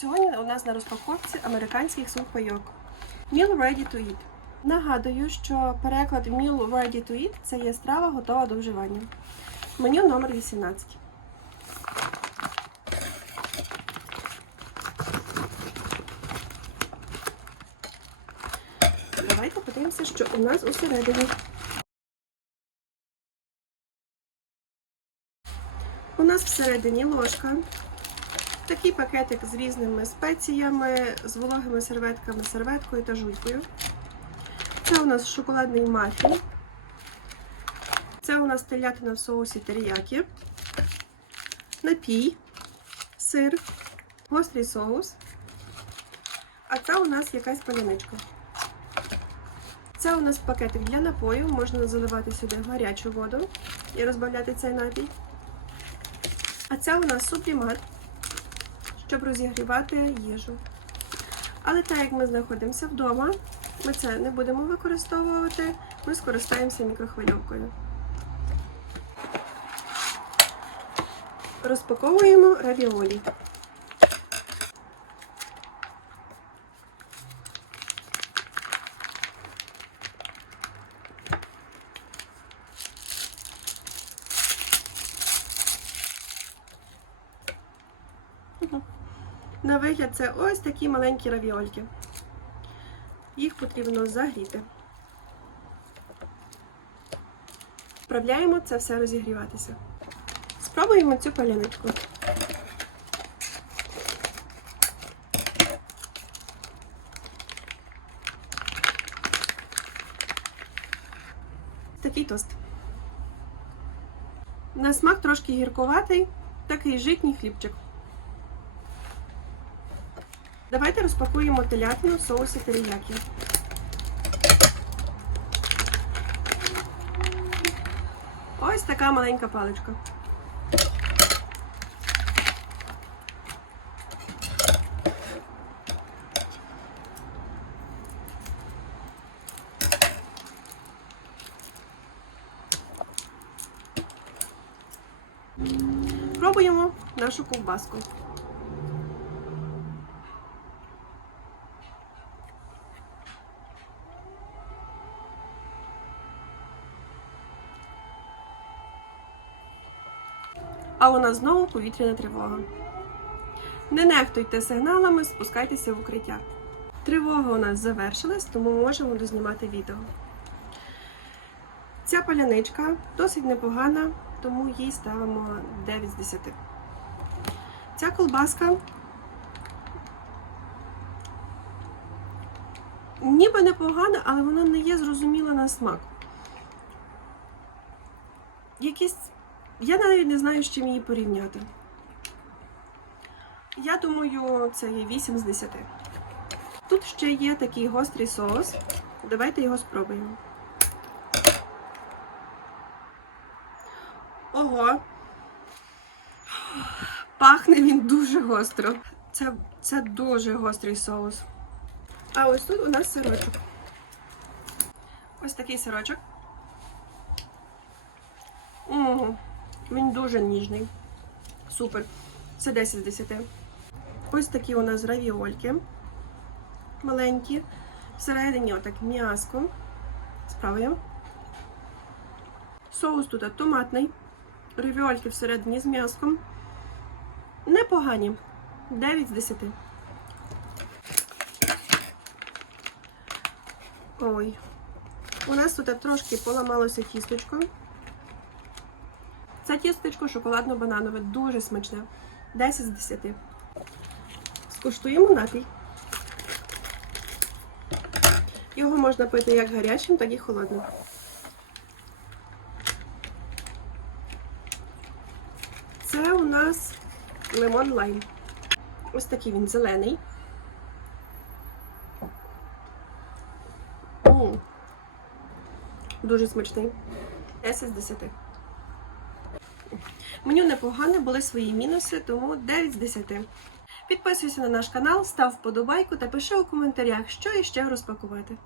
Сьогодні у нас на розпаковці американських сухпайок. Meal ready to eat. Нагадую, що переклад Meal ready to eat це є страва готова до вживання. Меню номер 18. Давайте подивимося, що у нас усередині. У нас всередині ложка, такий пакетик з різними спеціями, з вологими серветками, серветкою та жуйкою. Це у нас шоколадний мафін. Це у нас телятина в соусі теріякі, напій, сир, гострий соус. А це у нас якась паляничка. Це у нас пакетик для напою. Можна заливати сюди гарячу воду і розбавляти цей напій. А це у нас сублімат, щоб розігрівати їжу. Але так як ми знаходимося вдома, ми це не будемо використовувати, ми скористаємося мікрохвильовкою. Розпаковуємо равіолі. На вигляд це ось такі маленькі равіольки. Їх потрібно загріти. Вправляємо це все розігріватися. Спробуємо цю паляничку. Такий тост. На смак трошки гіркуватий, такий житній хлібчик. Давайте розпакуємо телятину в соусі теріякі. Ось така маленька паличка. Пробуємо нашу ковбаску. А у нас знову повітряна тривога. Не нехтуйте сигналами, спускайтеся в укриття. Тривога у нас завершилась, тому ми можемо дознімати відео. Ця паляничка досить непогана, тому їй ставимо 9 з 10. Ця колбаска ніби непогана, але вона не є зрозуміла на смак. Якісь я навіть не знаю, з чим її порівняти. Я думаю, це є 8 з 10. Тут ще є такий гострий соус. Давайте його спробуємо. Ого! Пахне він дуже гостро. Це, це дуже гострий соус. А ось тут у нас сирочок. Ось такий сирочок. Він дуже ніжний. Супер. Це 10 з 10. Ось такі у нас равіольки. Маленькі. Всередині отак м'яско. Справимо. Соус тут томатний. Равіольки всередині з м'яском. Непогані. 9 з 10. Ой. У нас тут трошки поламалося тісточко. Це тістечко шоколадно-бананове, дуже смачне. 10 з 10. Скуштуємо напій. Його можна пити як гарячим, так і холодним. Це у нас лимон лайм. Ось такий він зелений. Дуже смачний. 10 з 10. Меню непогане, були свої мінуси, тому 9 з 10. Підписуйся на наш канал, став вподобайку та пиши у коментарях, що іще розпакувати.